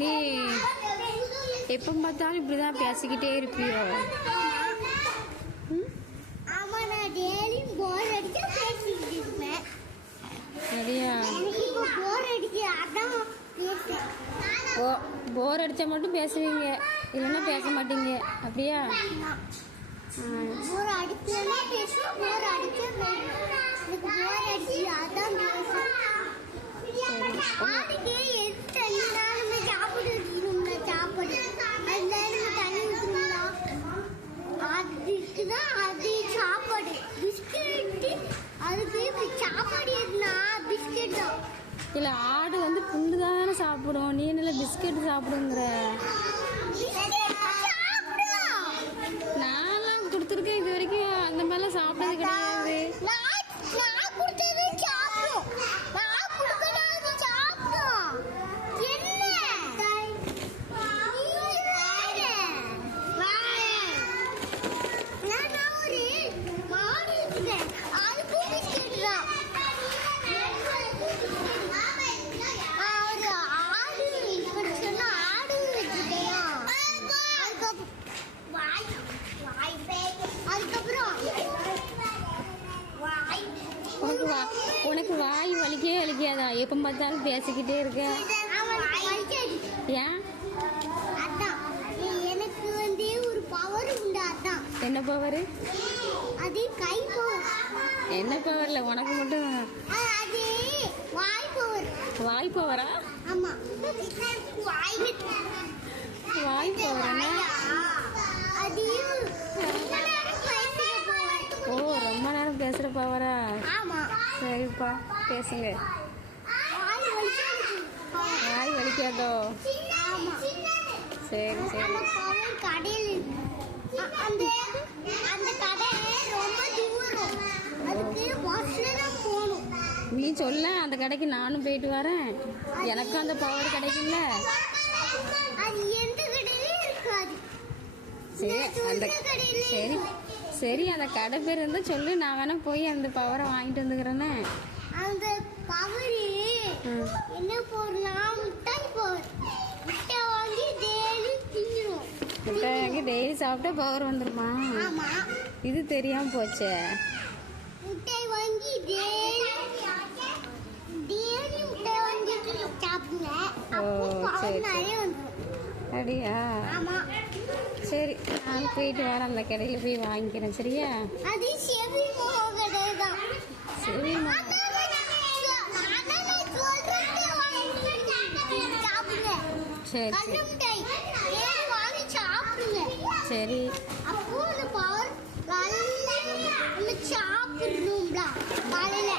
நீ எப்போ பார்த்தாலும் இப்படிதான் பேசிக்கிட்டே இருப்பியோ? போர் அடிச்சா மட்டும் பேசுவீங்க, இல்லைன்னா பேச மாட்டீங்க, அப்படியா? இல்ல, ஆடு வந்து புல்லு தானே சாப்பிடும், நீ நல்ல பிஸ்கெட் சாப்பிடுங்கிற. நான்லாம் கொடுத்துருக்கேன் இது வரைக்கும், அந்த மாதிரிலாம் சாப்பிட்டது கிடையாது. உனக்கு வாய் வலிக்கவே வலிக்காதா? எப்போ பார்த்தாலும் பேசிக்கிட்டே இருக்க. ஏன்? எனக்கு வந்து ஒரு பவர் உண்டு. அதான். என்ன பவர்? அது கை பவர். என்ன பவர்ல உனக்கு மட்டும்? அது வாய் பவர். வாய் பவரா? ஆமா. வாய் பவரா? அது ஓ, ரொம்ப நேரம் பேசுற பவரா? ஆமா. சரிப்பா, பேசுங்க. வாய் வலிக்காதோ? சரி சரி. நீ சொல்ல, அந்த கடைக்கு நானும் போயிட்டு வரேன், எனக்கும் அந்த பவர் கிடைக்கும்ல. சரி சரி, அந்த கடை பேர் இருந்தா சொல்லு, நான் வேணா போய் அந்த பவரை வாங்கிட்டு வந்துக்கிறேன்னு. அந்த பவர் என்ன போறனா? முட்டாய் பவர். முட்டாய் வாங்கி டெய்லி தின்னுறோம். முட்டாய் வாங்கி டெய்லி சாப்பிட்டா பவர் வந்துருமா? ஆமா. இது தெரியாம போச்சே. முட்டாய் வாங்கி டெய்லி முட்டாய் வாங்கி சாப்பிடுங்க. அப்போ பவர் நிறைய வந்துரும். அப்படியா? ஆமா. சரி, நான் போயிட்டு வரேன், அந்த கடையில் போய் வாங்கிக்கிறேன். சரியா? அது செவி மோக கடை தான். செவி மோக. சரி சரி. அப்போ அந்த பவர் சாப்பிடணும்டா காலையில.